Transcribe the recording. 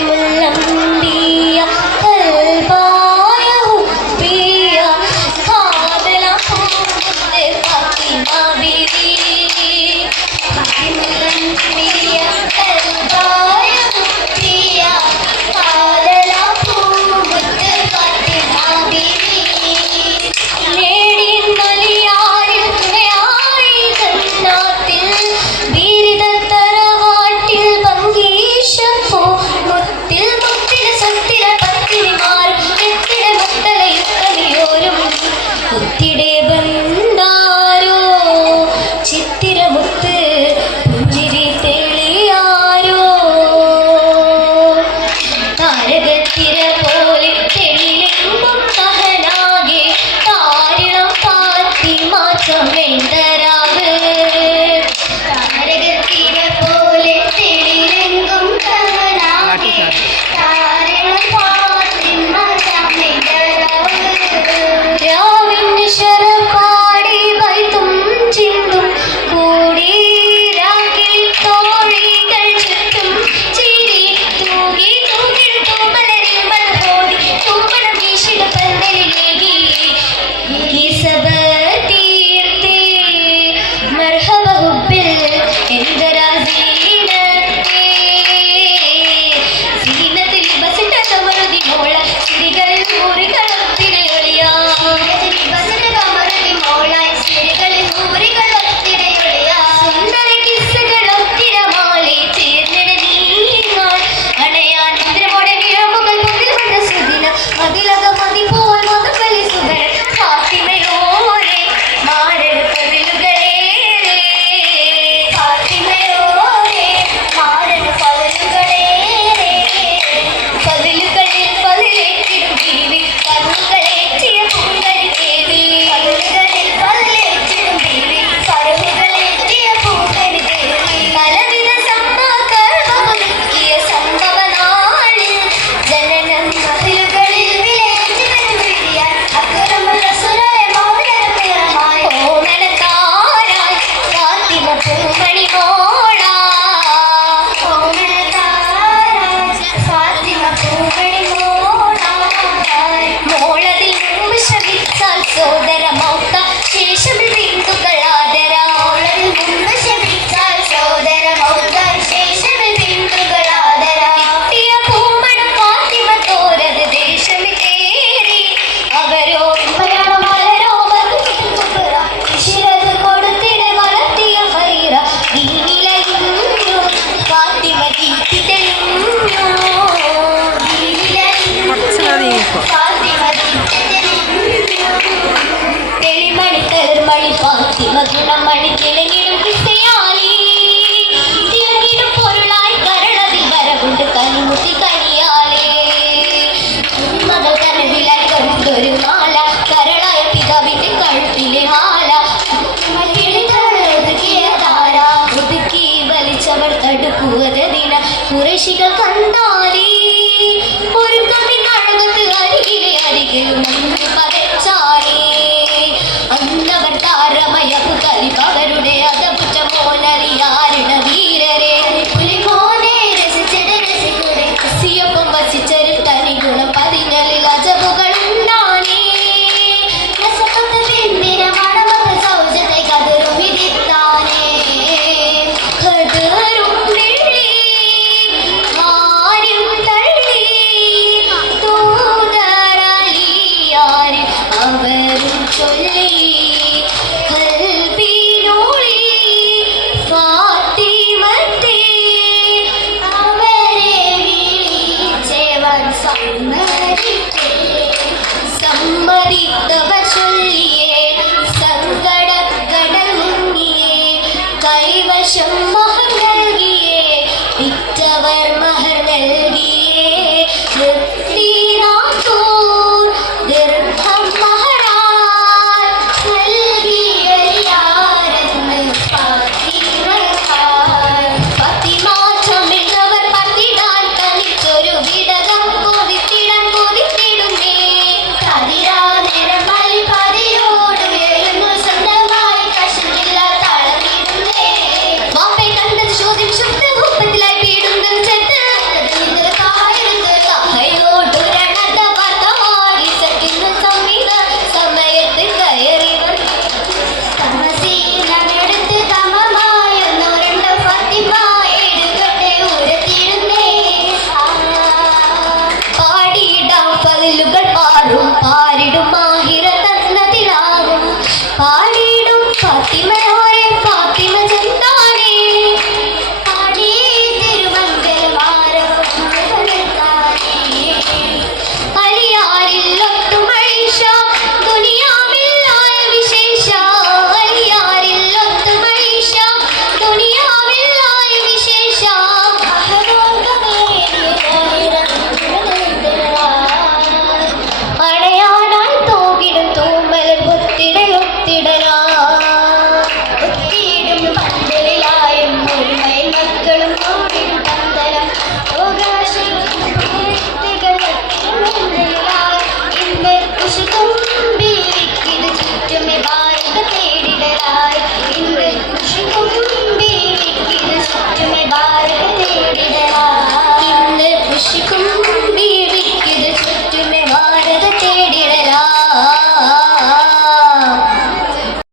முள்ளம் Yeah. செய்திகள் கண்டாரே. ஒரு கவி கழகத்து அருகிலே அருகில்